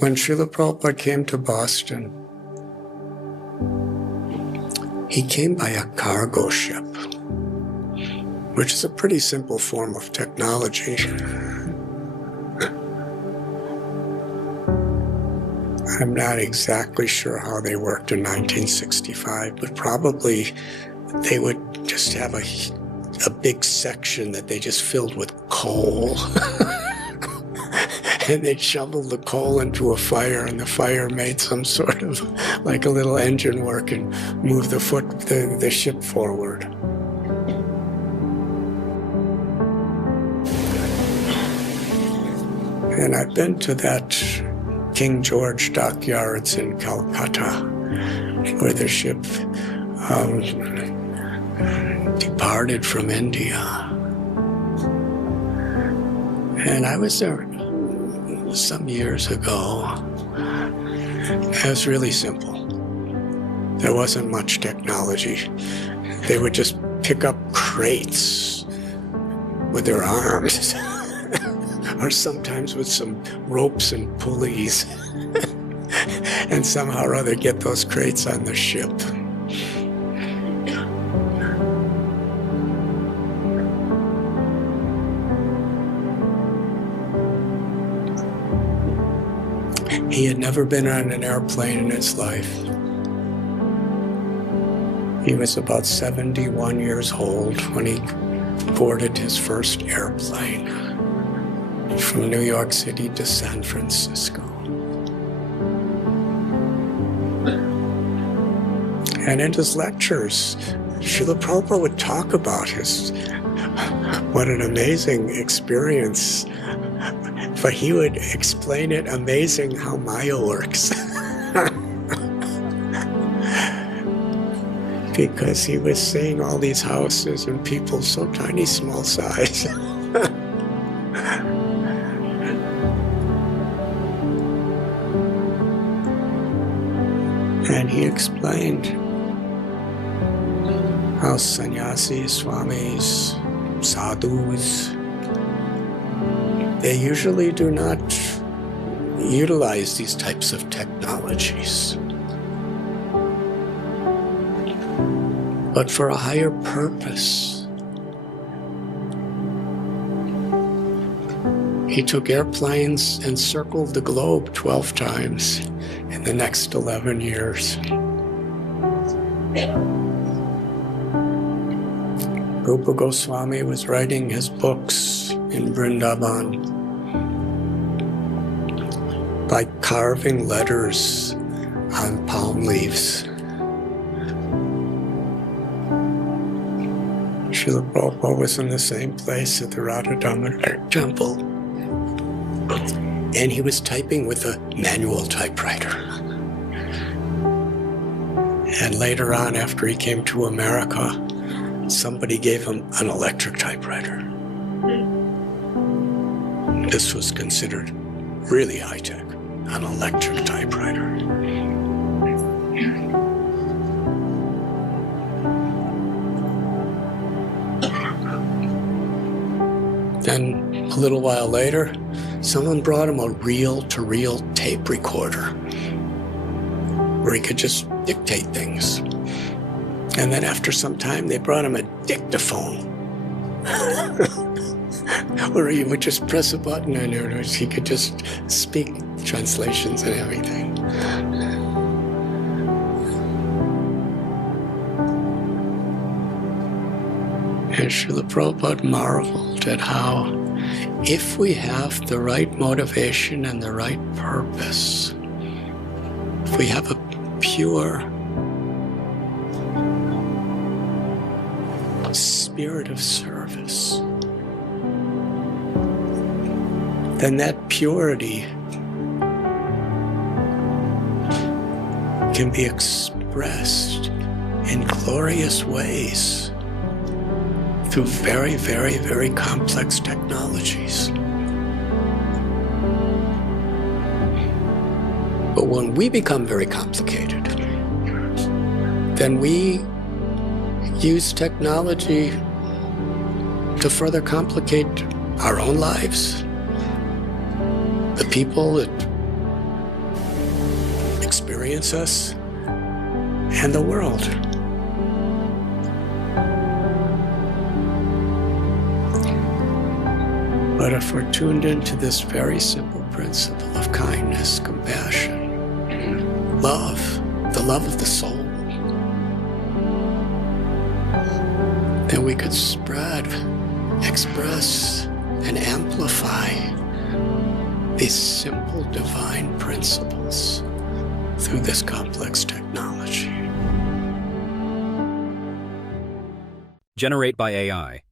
When Srila Prabhupada came to Boston, he came by a cargo ship, which is a pretty simple form of technology. I'm not exactly sure how they worked in 1965, but probably they would just have a big section that they just filled with coal. And they'd shovel the coal into a fire, and the fire made some sort of like a little engine work and move the ship forward. And I've been to that King George dockyards in Calcutta, where the ship departed from India. And I was there some years ago. It was really simple. There wasn't much technology. They would just pick up crates with their arms, or sometimes with some ropes and pulleys, and somehow or other get those crates on the ship. He had never been on an airplane in his life. He was about 71 years old when he boarded his first airplane from New York City to San Francisco. And in his lectures, Srila Prabhupada would talk about what an amazing experience. But he would explain it amazing how Maya works. Because he was seeing all these houses and people so tiny, small size. And he explained how sannyasis, swamis, sadhus, they usually do not utilize these types of technologies, but for a higher purpose. He took airplanes and circled the globe 12 times in the next 11 years. Rupa Goswami was writing his books in Vrindavan by carving letters on palm leaves. Srila Prabhupada was in the same place at the Radhanath temple, and he was typing with a manual typewriter. And later on, after he came to America, somebody gave him an electric typewriter. This was considered really high-tech, an electric typewriter. Then, a little while later, someone brought him a reel-to-reel tape recorder where he could just dictate things. And then after some time, they brought him a dictaphone where he would just press a button and he could just speak translations and everything. And Srila Prabhupada marveled at how if we have the right motivation and the right purpose, if we have a pure spirit of service, then that purity can be expressed in glorious ways through very, very, very complex technologies. But when we become very complicated, then we use technology to further complicate our own lives, the people that experience us and the world. But if we're tuned into this very simple principle of kindness, compassion, love, the love of the soul, then we could spread, express, and amplify these simple divine principles through this complex technology. Generate by AI.